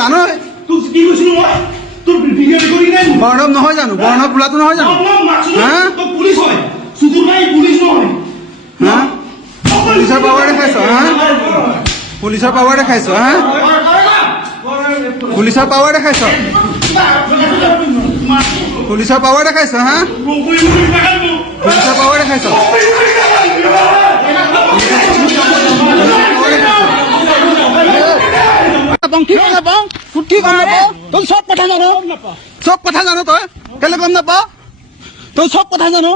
জানো বৰ্ণৱ নহয় জানো? বৰ্ণৱ বোলাটো নহয় জানো? পুলিচৰ পাৱাৰ দেখাইছ? পুলিচৰ পাৱাৰ দেখাইছ? পুলিচৰ পাৱাৰ দেখাইছ? পুলিচৰ পাৱাৰ দেখাইছ? পুলিচৰ পাৱাৰ দেখাইছ? চব কথা জানো? চব কথা জানো? তই কেলে গম নাপাৱ? তই চব কথা জানো?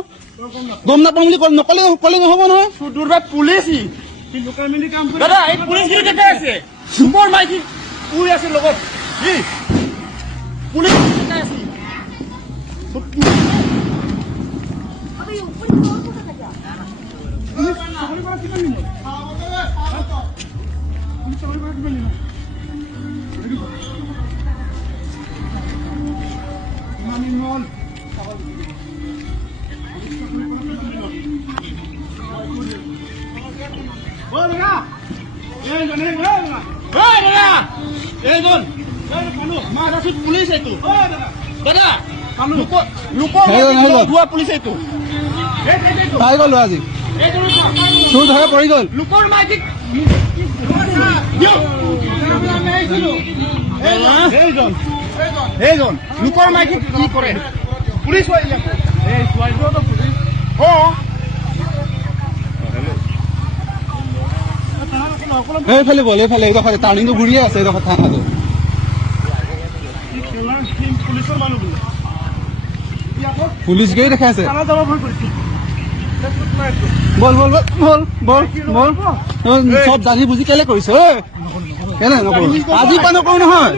গম নাপাওঁ বুলি নকলে নহব নহয়। পুলিচ দাদা এই পুলিচ দেখাই আছে চুমৰ মাইকী শুই আছে লগত পুলিচ দেখাই আছে। পুলিচ এইটো দাদা লোকৰ পুলিচ এইটো পাই গলো আজি চুৰ ধৰা পৰি গল। লোকৰ মাইকীক লোকৰ মাইকীক কি কৰে পুলিচ এইফালে বল, এইফালে এইডোখৰ টাৰ্ণিংটো ঘূৰিয়ে আছে এইডোখৰ থানাটো। পুলিচ গৈ দেখাই আছে। বল বল বল বল বল বল চব জানি বুজি কেলে কৰিছ? কেলে নকৰো? আজিৰ পৰা নকৰো নহয়।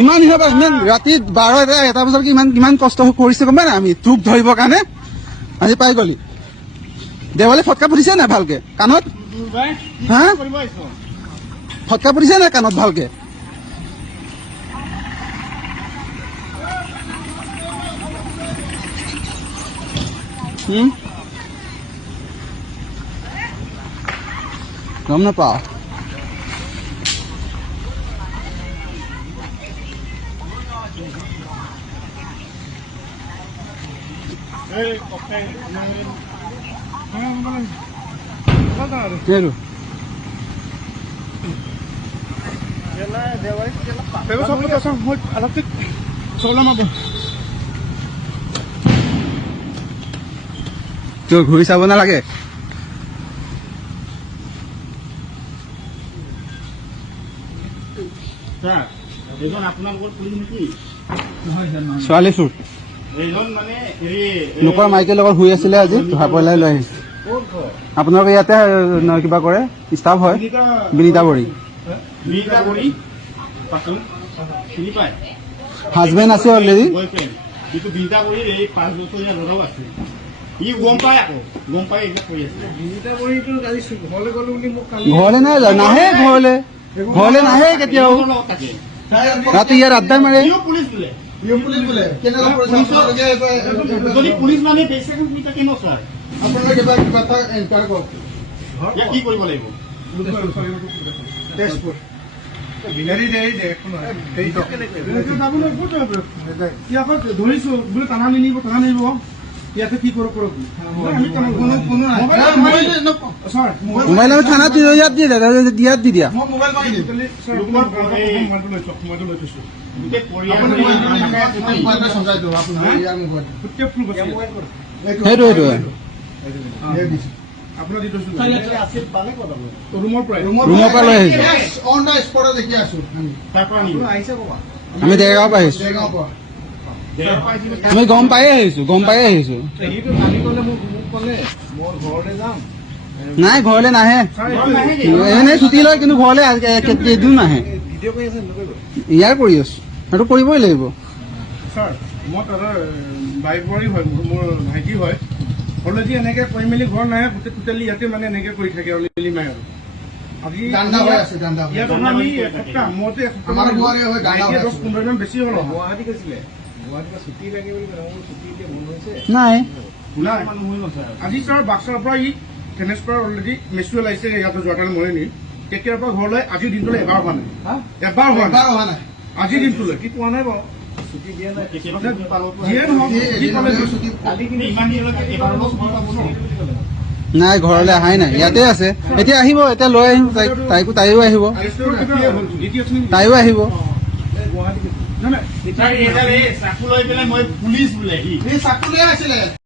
ইমান ইমান ৰাতি 12-1 বজাত কিমান কষ্ট কৰিছে গম পাই নাই? আমি তোক ধৰিবৰ কাৰণে আজি পাই গলি। দেৱালে ফটকা ফুটিছে নাই ভালকে কাণত? ফটকা ফুটিছে নাই কাণত ভালকে? গম নাপাওঁ। তোৰ ঘূৰি চাব নালাগে। ছোৱালী চোৰ লোকৰ মাইকীৰ লগত শুই আছিলে আজি ধৰা পেলাই লৈ আহিছে। আপোনালোকে ইয়াতে কিবা কৰে ষ্টাফ হয়? বিনীতা বড়ি হাজবেণ্ড আছে অলৰেডি। ঘৰলে নাই নাহে, ঘৰলে নাহে কেতিয়াও। ৰাতি ইয়াত আড্ডা মাৰে। কি কৰিব লাগিব? ধৰিছো বোলে টানা নিব ইয়াতে কি কৰক মোবাইল আমি থানাত ইয়াত দি দিয়া। সেইটোৱে ৰুমৰ পৰা লৈ আহিছো। আমি দেৰগাঁৱৰ পৰা আহিছো। আমি গম পায়ে আহিছো। নাই ঘৰলে নাহে, এনে ছুটি লয় কিন্তু ঘৰলে কেইদিন নাহে। ইয়াৰ কৰি আছো, সেইটো কৰিবই লাগিব। মই দাদা বাইবৰী হয়, মোৰ ভাইটি হয়। অলৰেডি এনেকে কৰি মেলি ঘৰ নাহে, গোটেই টোটেলি ইয়াতে মানে এনেকে কৰি থাকে অলৰেডি মায়ে আৰু বেছি হল নাই। আজি ছাৰ বাক্সাৰ পৰা ই থেনেছপাৰ অলৰেডি মেচুৱেল আহিছে ইয়াতে যোৱাকালি মৰে নি তেতিয়াৰ পৰা ঘৰলৈ আজিৰ দিনটোলৈ এবাৰ হোৱা নাই এবাৰ হোৱা নাই অহা নাই আজিৰ দিনটোলৈ কি পোৱা নাই বাৰু যিয়ে নহওক যি পালে নাই ঘৰলৈ অহাই নাই ইয়াতে আছে এতিয়া আহিব এতিয়া লৈ আহিম তাইও আহিব তাইও আহিব চাকু লৈ পেলাই মই পুলিচ বোলে সি চাকু লৈ আছিলে